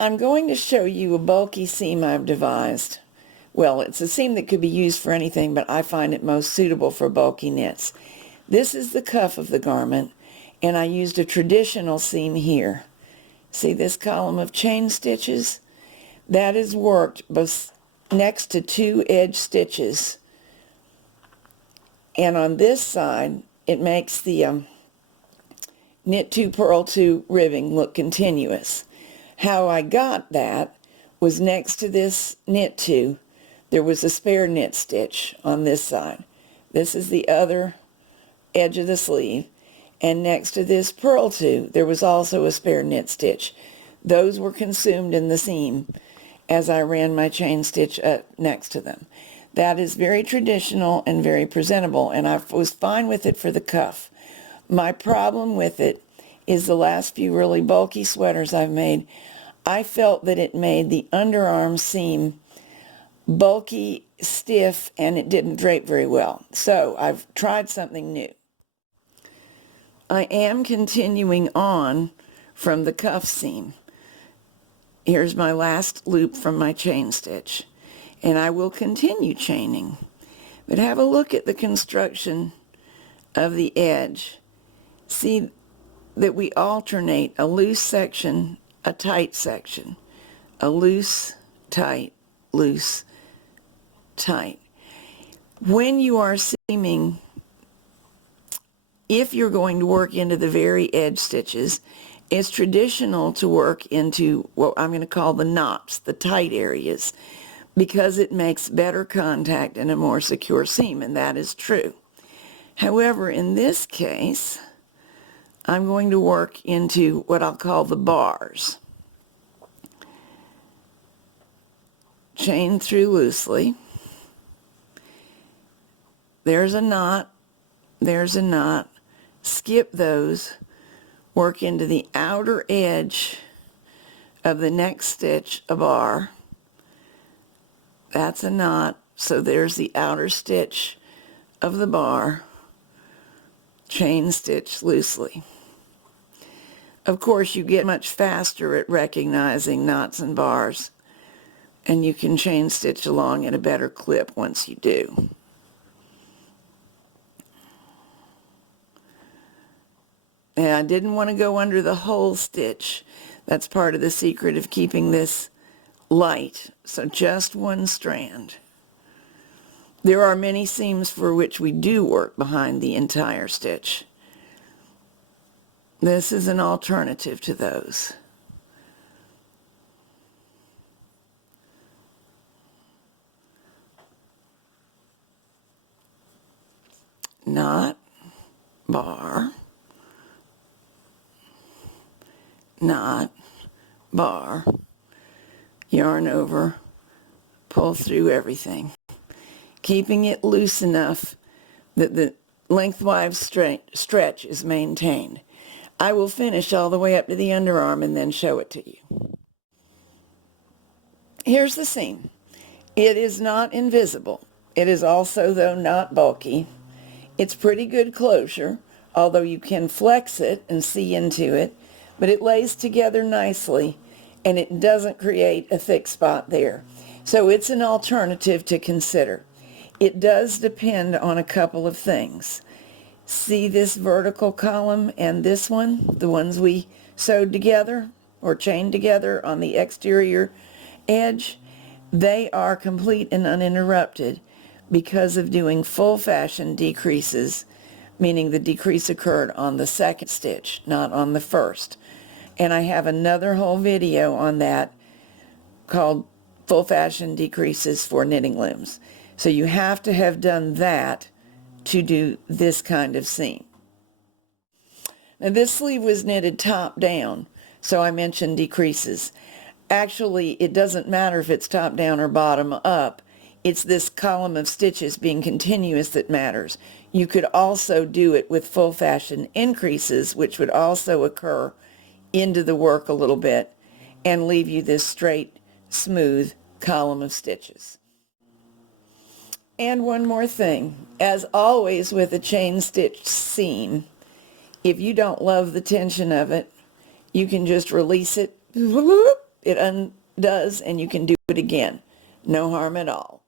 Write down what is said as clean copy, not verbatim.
I'm going to show you a bulky seam I've devised. Well, it's a seam that could be used for anything, but I find it most suitable for bulky knits. This is the cuff of the garment, and I used a traditional seam here. See this column of chain stitches? That is worked both next to 2 edge stitches. And on this side, it makes the knit 2, purl 2 ribbing look continuous. How I got that was next to this knit 2, there was a spare knit stitch on this side. This is the other edge of the sleeve. And next to this purl 2, there was also a spare knit stitch. Those were consumed in the seam as I ran my chain stitch up next to them. That is very traditional and very presentable, and I was fine with it for the cuff. My problem with it is the last few really bulky sweaters I've made, I felt that it made the underarm seam bulky, stiff, and it didn't drape very well. So I've tried something new. I am continuing on from the cuff seam. Here's my last loop from my chain stitch, and I will continue chaining. But have a look at the construction of the edge. See that we alternate a loose section, a tight section, a loose, tight, loose, tight. When you are seaming, if you're going to work into the very edge stitches, it's traditional to work into what I'm going to call the knots, the tight areas, because it makes better contact and a more secure seam, and that is true. However, in this case, I'm going to work into what I'll call the bars. Chain through loosely. There's a knot, there's a knot. Skip those, work into the outer edge of the next stitch, a bar. That's a knot, so there's the outer stitch of the bar. Chain stitch loosely. Of course, you get much faster at recognizing knots and bars, and you can chain stitch along at a better clip once you do. And I didn't want to go under the whole stitch. That's part of the secret of keeping this light. So just one strand. There are many seams for which we do work behind the entire stitch. This is an alternative to those. Knot, bar, knot, bar, yarn over, pull through everything, keeping it loose enough that the lengthwise stretch is maintained. I will finish all the way up to the underarm and then show it to you. Here's the seam. It is not invisible. It is also, though, not bulky. It's pretty good closure, although you can flex it and see into it, but it lays together nicely and it doesn't create a thick spot there. So it's an alternative to consider. It does depend on a couple of things. See this vertical column and this one, the ones we sewed together or chained together on the exterior edge? They are complete and uninterrupted because of doing full fashion decreases, meaning the decrease occurred on the second stitch, not on the first. And I have another whole video on that called Full Fashion Decreases for Knitting Looms. So you have to have done that to do this kind of seam. Now this sleeve was knitted top down, so I mentioned decreases. Actually, it doesn't matter if it's top down or bottom up. It's this column of stitches being continuous that matters. You could also do it with full fashion increases, which would also occur into the work a little bit and leave you this straight, smooth column of stitches. And one more thing, as always with a chain stitch seam, if you don't love the tension of it, you can just release it it undoes and you can do it again. No harm at all.